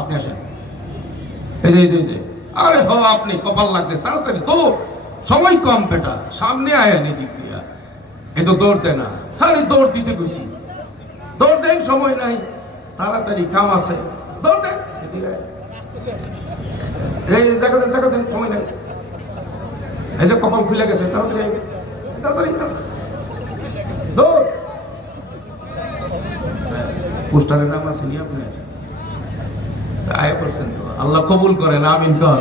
আপনি আসেন। এই যে এই যে এই যে। আরে হো, আপনি কপাল লাগছে, তাড়াতাড়ি তো সময় কম বেটা, সামনে আয়েন এদিক দিয়া। এ তো দৌড় দেয় না। আরে দৌড় দিতে গেছি দৌড় দেন, সময় নাই। তাড়াতাড়ি কাম আছে। দৌড় এদিকে এই জায়গা দেন জায়গা দেন, সময় নাই। এই যে, কপাল খুলে গেছে। তাড়াতাড়ি তাড়াতাড়ি। দৌড়। পোস্টারের নাম আছে নি আপনার? আয় করছেন আল্লাহ কবুল করেন, আমিন কন।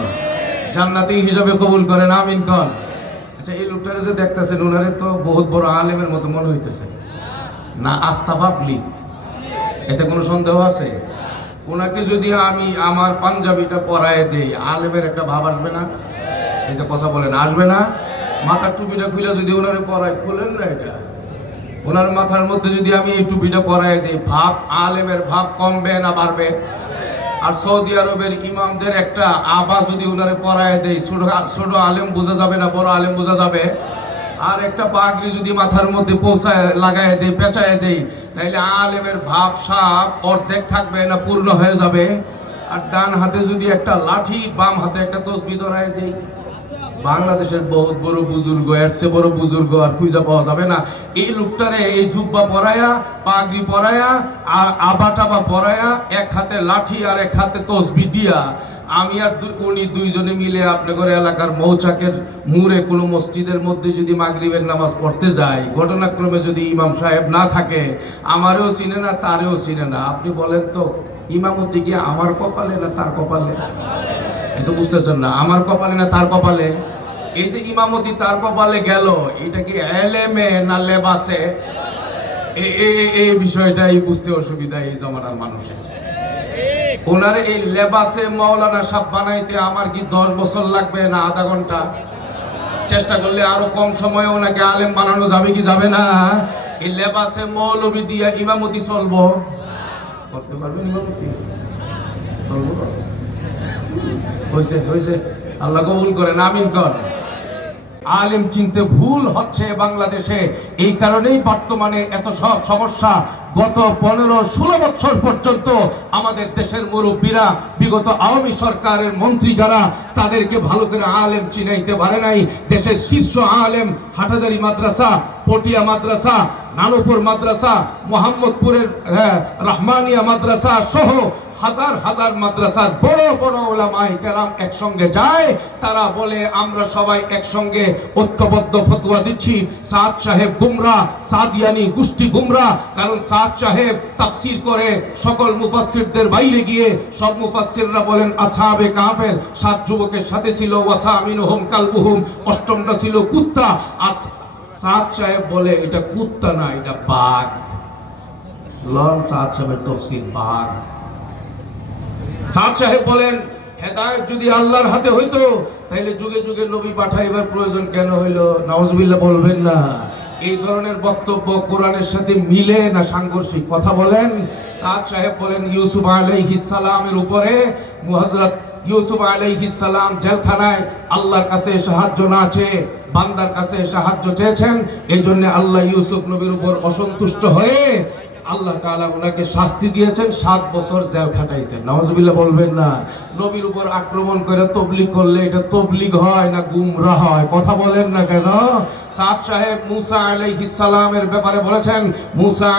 জান্নাতি হিসাবে কবুল করেন, আমিন কন। আচ্ছা এই লোকটারে যে দেখতেছেন ওনারে তো বহুত বড় আলেমের মতো মনে হইতেছে। না আস্থা পাবলিক এতে কোনো সন্দেহ আছে? ওনাকে যদি আমি আমার পাঞ্জাবিটা পরায় দেই, আলেমের একটা ভাব আসবে না? এই যে কথা বলেন, আসবে না? মাথার টুপিটা খুলে যদি ওনারে পরায়, খুলেন না এটা? ওনার মাথার মধ্যে যদি আমি এই টুপিটা পরায় দিই, ভাব, আলেমের ভাব কমবে না বাড়বে? আর সৌদি আরবের ইমামদের একটা আবা যদি ওনারে পরায় দেয়, ছোট ছোট আলেম বোঝা যাবে না, বড় আলেম বোঝা যাবে। আর একটা পাগড়ি যদি মাথার মধ্যে পৌঁছায়, লাগায় দেয়, পেঁচায় দেয়, তাইলে আলেমের ভাব সাপ অর্ধেক থাকবে না, পূর্ণ হয়ে যাবে। আর ডান হাতে যদি একটা লাঠি, বাম হাতে একটা তসবি ধরায় দেই বাংলাদেশের বহুত বড় বুজুর্গ, এর চেয়ে বড় বুজুর্গ আর খুঁজে পাওয়া যাবে না। এই লোকটারে, এই জুব্বা পরায়া, পাগড়ি পরায়া, আর আবা টাবা পরায়া, এক হাতে লাঠি আর এক হাতে তসবি দিয়া, আমি আর উনি দুইজনে মিলে আপনাদের এলাকার মৌচাকের মুরে কোনো মসজিদের মধ্যে যদি মাগরিবের নামাজ পড়তে যাই, ঘটনাক্রমে যদি ইমাম সাহেব না থাকে, আমারও চিনে না, তারেও চিনে না। আপনি বলেন তো, ইমামতি কি আমার কপালে না তার কপালে? এই বুঝতেছেন না। আমার কপালে না তার কপালে? এই যে ইমামতি তার কপালে গেল, এটা কি এলেমে না লেবাসে? এই বিষয়টাই বুঝতে অসুবিধা এই জমানার মানুষের। ওনার এই লেবাসে মৌলানা সাহ বানাইতে আমার কি দশ বছর লাগবে না আধা ঘণ্টা? চেষ্টা করলে আরও কম সময়ে ওনাকে আলেম বানানো যাবে কি যাবে না? এই লেবাসে মৌলবি দিয়া ইমামতি চলবো। করতে পারবেন ইমামতি? চলবো হয়েছে হয়েছে আল্লাহ কবুল করেন, আমিন কর। আলেম চিনতে ভুল হচ্ছে বাংলাদেশে। এই কারণেই বর্তমানে এত সব সমস্যা। গত পনেরো, ষোলো বছর পর্যন্ত আমাদের দেশের মুরব্বীরা, বিগত আওয়ামী সরকারের মন্ত্রী যারা, তাদেরকে ভালো করে আলেম চিনাইতে পারে নাই। দেশের শীর্ষ আলেম হাটাজারি মাদ্রাসা পটিয়া মাদ্রাসা নানুপুর মাদ্রাসা মোহাম্মদপুরের হ্যাঁ, রহমানিয়া মাদ্রাসা সহ হাজার হাজার মাদ্রাসার বড় বড় ওলামাই কেরাম একসঙ্গে যায়। তারা বলে আমরা সবাই একসঙ্গে ঐক্যবদ্ধ ফতোয়া দিচ্ছি। সাদ সাহেব গুমরা সাদিয়ানি গোষ্ঠী গুমরা। কারণ সাদ সাহেব তাফসির করে সকল মুফাসসিরদের বাইরে গিয়ে সব মুফাসসিররা বলেন আসহাবে কাফের। সাত যুবকের সাথে ছিল ওয়াসা ওয়াসামিনুহুম কালবুহুম। অষ্টমটা ছিল কুত্তা আর সাদ সাহেব বলে, এটা কুত্তা না, এটা বাঘ। লন সাদ সাহেবের তফসির বাঘ। সাদ সাহেব বলেন, হেদায়ত যদি আল্লাহর হাতে হইতো তাহলে যুগে যুগে নবী পাঠাইবার প্রয়োজন কেন হইল? নওয়াজবিল্লাহ বলবেন না। এই ধরনের বক্তব্য কোরআনের সাথে মিলে না সাংঘর্ষিক কথা বলেন? সাদ সাহেব বলেন, ইউসুফ আলাইহিস সালামের উপরে মুহজরত, ইউসুফ আলাইহিস সালাম জেলখানায় আল্লাহর কাছে সাহায্য না চেয়ে বান্দার কাছে সাহায্য চেয়েছেন। এই জন্য আল্লাহ ইউসুফ নবীর উপর অসন্তুষ্ট হয়ে আল্লাহ তাআলা ওনাকে শাস্তি দিয়েছেন, সাত বছর জেল খাটাইছেন। নওয়াজবিল্লাহ বলবেন না। নবীর উপর আক্রমণ করে তবলিগ করলে এটা তবলিগ হয় না গুমরা হয়। কথা বলেন না কেন? সাদ সাহেব মুসা ব্যাপারে বলেছেন, মুসা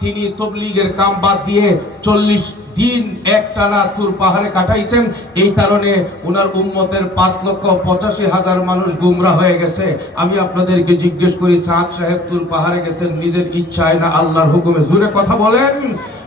তিনি তবলিগের কাম বাদ দিয়ে চল্লিশ দিন একটানা তুর পাহাড়ে কাটাইছেন। এই কারণে ওনার উম্মতের পাঁচ লক্ষ পঁচাশি হাজার মানুষ গুমরা হয়ে গেছে। আমি আপনাদেরকে জিজ্ঞেস করি, সাদ সাহেব তুর পাহাড়ে গেছেন, নিজের ইচ্ছায় না আল্লাহর হুকুমে জুড়ে কথা বলেন।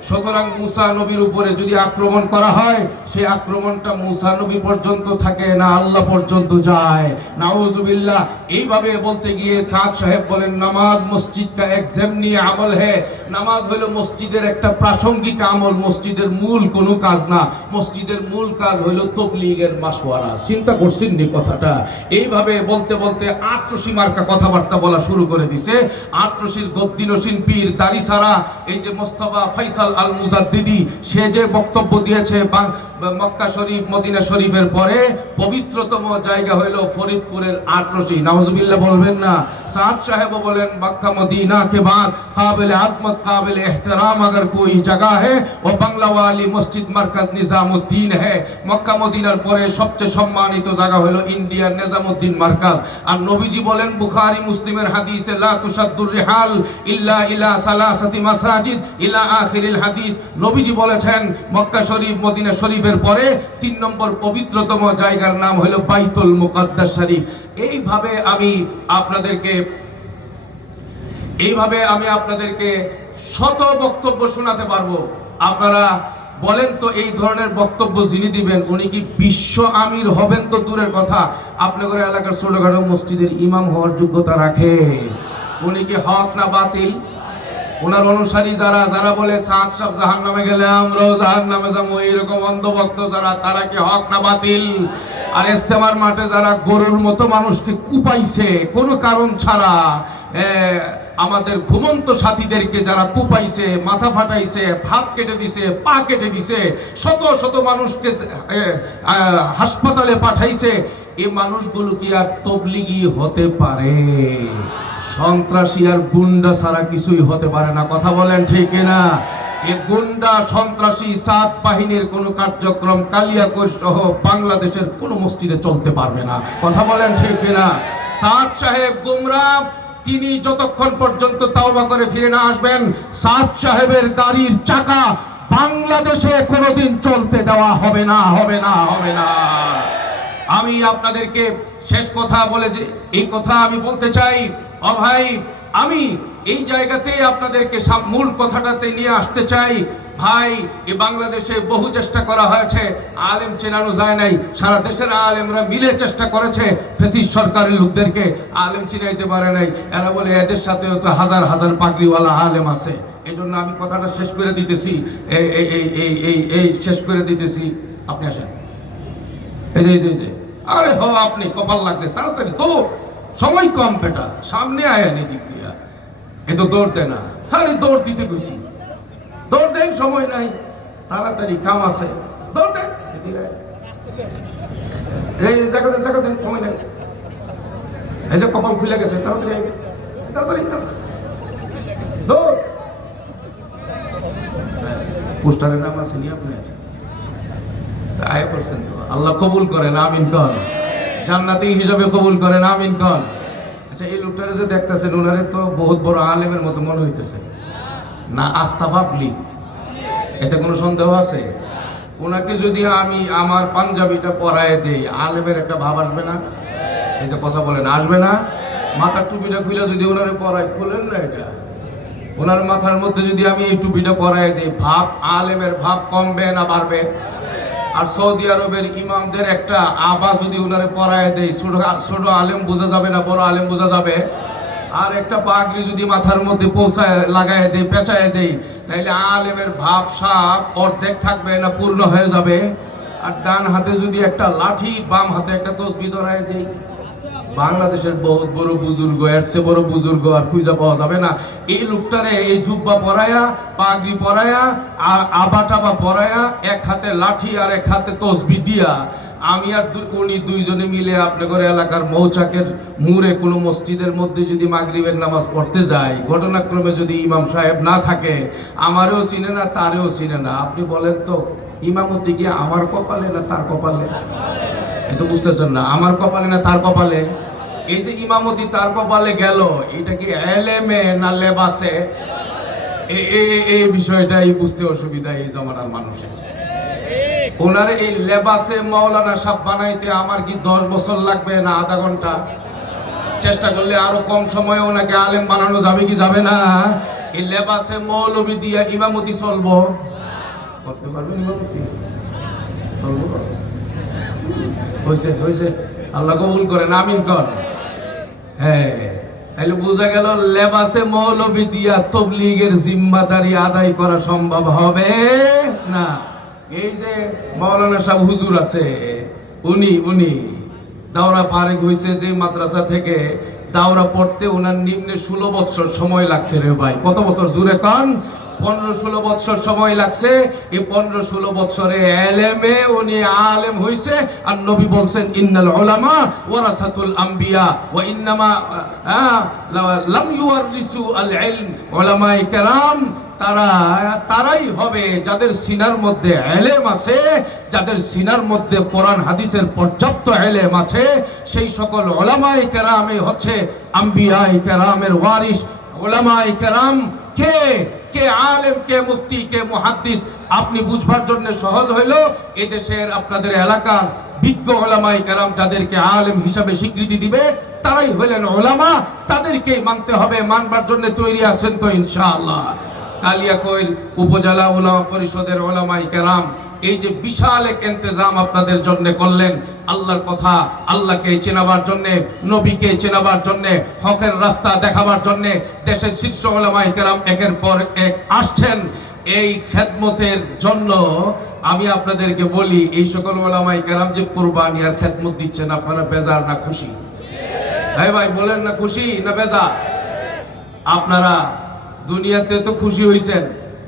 সুতরাং মুসা নবীর উপরে যদি আক্রমণ করা হয় সেই আক্রমণটা মুসা নবী পর্যন্ত থাকে না আল্লাহ পর্যন্ত যায়। নাউজুবিল্লাহ, এইভাবে বলতে গিয়ে সাদ সাহেব বলেন, নামাজ মসজিদ কা এক যেমনি আমল হে। নামাজ হলো মসজিদের একটা প্রাসঙ্গিক আমল, মসজিদের মূল কোনো কাজ না। মসজিদের মূল কাজ হলো তবলিগের মাসওয়ারা চিন্তা করছেন নি কথাটা? এইভাবে বলতে বলতে আটরশি মার্কা কথাবার্তা বলা শুরু করে দিছে। আটরশির গদ্দিনসীন পীর দাড়ি সারা এই যে মোস্তফা ফাইসাল আল মুজাদ্দিদি সে যে বক্তব্য দিয়েছে মক্কা শরীফ মদিনা শরীফের পরে পবিত্রতম জায়গা হইল ফরিদপুরের আটরশি নাউজুবিল্লাহ বলবেন না साथ साहब बोले मक्का मदीना के बाद काबिल आजमत काबिल एहतराम अगर कोई जगह है वो বাংলা ওয়ালি মসজিদ মার্কাজ নিজামুদ্দিন है মক্কা মদিনার পরে সবচেয়ে সম্মানিত জায়গা হলো ইন্ডিয়ার নিজামুদ্দিন মার্কাজ আর নবীজি বলেন বুখারী মুসলিমের হাদিসে লা তুশাদ্দুর রিহাল ইল্লা ইলা সালাসাতি মাসাজিদ ইলা আখিরিল হাদিস নবীজি বলেছেন মক্কা শরীফ মদিনা শরীফের পরে তিন নম্বর পবিত্রতম জায়গার নাম হলো বাইতুল মুকাদ্দাস শরীফ। এইভাবে আমি আপনাদেরকে, এইভাবে আমি আপনাদেরকে শত বক্তব্য শোনাতে পারব। আপনারা বলেন তো এই ধরনের বক্তব্য যিনি দিবেন, উনি কি বিশ্ব আমির হবেন তো দূরের কথা? আপনাদের এলাকার ছোটখাটো মসজিদের ইমাম হওয়ার যোগ্যতা রাখে। উনি কি হক না বাতিল? ওনার অনুসারী যারা যারা বলে সাত সব জাহান নামে গেলে আমরাও জাহান নামে যাব এইরকম অন্ধভক্ত যারা তারা কি হক না বাতিল? আর ইস্তেমার মাঠে যারা গরুর মতো মানুষকে কুপাইছে কোনো কারণ ছাড়া এ, আমাদের ঘুমন্ত সাথীদেরকে যারা কুপাইছে মাথা ফাটাইছে ভাত কেটে দিছে পা কেটে দিছে শত শত মানুষকে হাসপাতালে পাঠাইছে এই মানুষগুলো কি আর তবলিগি হতে পারে? সন্ত্রাসী আর গুন্ডা ছাড়া কিছুই হতে পারে না। কথা বলেন ঠিক না এ গুন্ডা, সন্ত্রাসী, সাত বাহিনীর কোন কার্যক্রম কালিয়াকৈর সহ বাংলাদেশের কোন মসজিদে চলতে পারবে না। কথা বলেন ঠিক না সাদ সাহেব গুমরা তিনি যতক্ষণ পর্যন্ত তাওবা করে ফিরে না আসবেন, সাদ সাহেবের গাড়ির চাকা বাংলাদেশে কোনোদিন চলতে দেওয়া হবে না হবে না হবে না। আমি আপনাদেরকে শেষ কথা বলে যে এই কথা আমি বলতে চাই ও ভাই আমি এই জায়গাতে আপনাদেরকে সাম- মূল কথাটাতে নিয়ে আসতে চাই। ভাই এই বাংলাদেশে বহু চেষ্টা করা হয়েছে আলেম চেনানো যায় নাই। সারা দেশের আলেমরা মিলে চেষ্টা করেছে ফেসিস সরকারের লোকদেরকে আলেম চিনাইতে পারে নাই। এরা বলে এদের সাথেও তো হাজার হাজার পাগড়িওয়ালা আলেম আছে। এই জন্য আমি কথাটা শেষ করে দিতেছি। এই এই এই- শেষ করে দিতেছি। আপনি আসেন। এই যে, এই যে আরে হ আপনি কপাল লাগছে তাড়াতাড়ি তো সময় কম বেটা, সামনে আয়া নি দিক দিয়া। এ তো দৌড় দেয় না। আরে দৌড় দিতে গেছি দৌড় দেন, সময় নাই। তাড়াতাড়ি কাম আছে। দৌড় দেন এই জায়গা দেন জায়গা দেন, সময় নাই। এই যে কপাল খুলে গেছে, তাড়াতাড়ি। তাড়াতাড়ি। দৌড়। পোস্টারের নাম আছে নি আপনার? আয় করছেন তো, আল্লাহ কবুল করেন, আমিন কন। জান্নাতি হিসাবে কবুল করেন আমিন কন। আচ্ছা এই লোকটারে যে দেখতেছেন ওনারে তো বহুত বড় আলেমের মতো মনে হইতেছে। না আস্থা পাবলিক এতে কোনো সন্দেহ আছে? ওনাকে যদি আমি আমার পাঞ্জাবিটা পরায় দেই, আলেমের একটা ভাব আসবে না? এই যে কথা বলেন, আসবে না? মাথার টুপিটা খুলে যদি ওনারে পরায় খুলেন না এটা? ওনার মাথার মধ্যে যদি আমি এই টুপিটা পরায় দিই, ভাব, আলেমের ভাব কমবে না, বাড়বে? আর সৌদি আরবের ইমামদের একটা আবাস যদি ওনারে পড়ায় দেয়, ছোট ছোট আলেম বোঝা যাবে না, বড় আলেম বোঝা যাবে। আর একটা পাগড়ি যদি মাথার মধ্যে পৌঁছায়, লাগায় দেয়, পেঁচায় দেয়, তাইলে আলেমের ভাব সাপ অর্ধেক থাকবে না, পূর্ণ হয়ে যাবে। আর ডান হাতে যদি একটা লাঠি, বাম হাতে একটা তসবি ধরায় দেয়। বাংলাদেশের বহুত বড় বুজুর্গ, এর চেয়ে বড় বুজুর্গ আর খুঁজে পাওয়া যাবে না। এই লোকটারে এই জুব্বা পরায়া, পাগড়ি পরায়া, আর আবা টাবা পরায়া, এক হাতে লাঠি আর এক হাতে তসবি দিয়া। আমি আর উনি দুইজনে মিলে আপনাদের এলাকার মৌচাকের মুরে কোনো মসজিদের মধ্যে যদি মাগরিবের নামাজ পড়তে যাই, ঘটনাক্রমে যদি ইমাম সাহেব না থাকে, আমারও চিনে না, তারেও চিনে না। আপনি বলেন তো, ইমামতি গিয়ে আমার কপালে না তার কপালে? এত বুঝতেছেন না, আমার কপালে না তার কপালে? এই যে ইমামতি তার কপালে গেল, এটা কি এলেমে না লেবাসে? এই বিষয়টাই বুঝতে অসুবিধা এই জমানার মানুষের। ওনার এই লেবাসে মাওলানা সাহ বানাইতে আমার কি দশ বছর লাগবে না আধা ঘণ্টা? চেষ্টা করলে আরও কম সময়ে ওনাকে আলেম বানানো যাবে কি যাবে না? এই লেবাসে মৌলবি দিয়া ইমামতি চলবো। করতে পারবেন ইমামতি? চলবো হয়েছে হয়েছে আল্লাহ কবুল করেন, আমিন কর। হ্যাঁ তাহলে বোঝা গেল লেবাসে মৌলবি দিয়া তবলিগের জিম্মাদারি আদায় করা সম্ভব হবে না। এই যে মৌলানা সাহেব হুজুর আছে, উনি উনি দাওরা ফারেক হয়েছে যে মাদ্রাসা থেকে, দাওরা পড়তে ওনার নিম্নে ষোলো বছর সময় লাগছে রে ভাই। কত বছর? জুড়ে কন? পনেরো ষোলো বৎসর সময় লাগছে। এই পনেরো ষোলো বৎসরে এলেমে উনি আলেম হইছে। আর নবী বলছেন, ইন্নাল উলামা ওয়ারাসাতুল আম্বিয়া ওয়া ইন্নামা লাম ইউয়ারিসু আল ইলম। উলামায়ে কেরাম, তারা, তারাই হবে যাদের সিনার মধ্যে এলেম আছে, যাদের সিনার মধ্যে কোরআন, হাদিসের পর্যাপ্ত এলেম আছে। সেই সকল ওলামাই কেরামে হচ্ছে আম্বিয়াই কেরামের ওয়ারিস ওলামাই কেরাম কে? কে আলেম, কে মুফতি, কে মুহাদ্দিস, আপনি বুঝবার জন্য সহজ হইল এই দেশের আপনাদের এলাকার বিজ্ঞ ওলামাই কেরাম যাদেরকে আলেম হিসাবে স্বীকৃতি দিবে, তারাই হলেন ওলামা তাদেরকে মানতে হবে, মানবার জন্য তৈরি আছেন তো ইনশাআল্লাহ। কালিয়াকৈর উপজেলা ওলামা পরিষদের ওলামাই কেরাম এই যে বিশাল এক ইন্তজাম আপনাদের জন্য করলেন, আল্লাহর কথা, আল্লাহকে চেনাবার জন্য, নবীকে চেনাবার জন্য, হকের রাস্তা দেখাবার জন্য দেশের শীর্ষ ওলামাই কেরাম একের পর এক আসছেন। এই খেদমতের জন্য আমি আপনাদেরকে বলি, এই সকল ওলামাই কেরাম যে কোরবানি আর খেদমত দিচ্ছেন, আপনারা বেজার না খুশি? ভাই ভাই, বলেন না খুশি না বেজার? আপনারা দুনিয়াতে তো খুশি হইছেন,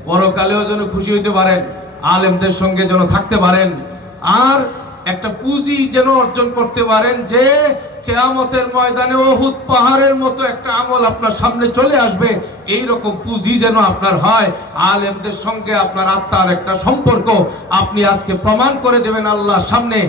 পরকালেও যেন খুশি হইতে পারেন। আলেমদের সঙ্গে যেন থাকতে পারেন। আর একটা পুঁজি যেন অর্জন করতে পারেন যে কেয়ামতের ময়দানে অহুত পাহাড়ের মতো একটা আমল আপনার সামনে চলে আসবে। এই রকম পুঁজি যেন আপনার হয়, আলেমদের সঙ্গে আপনার আত্মার একটা সম্পর্ক। আপনি আজকে প্রমাণ করে দেবেন আল্লাহর সামনে।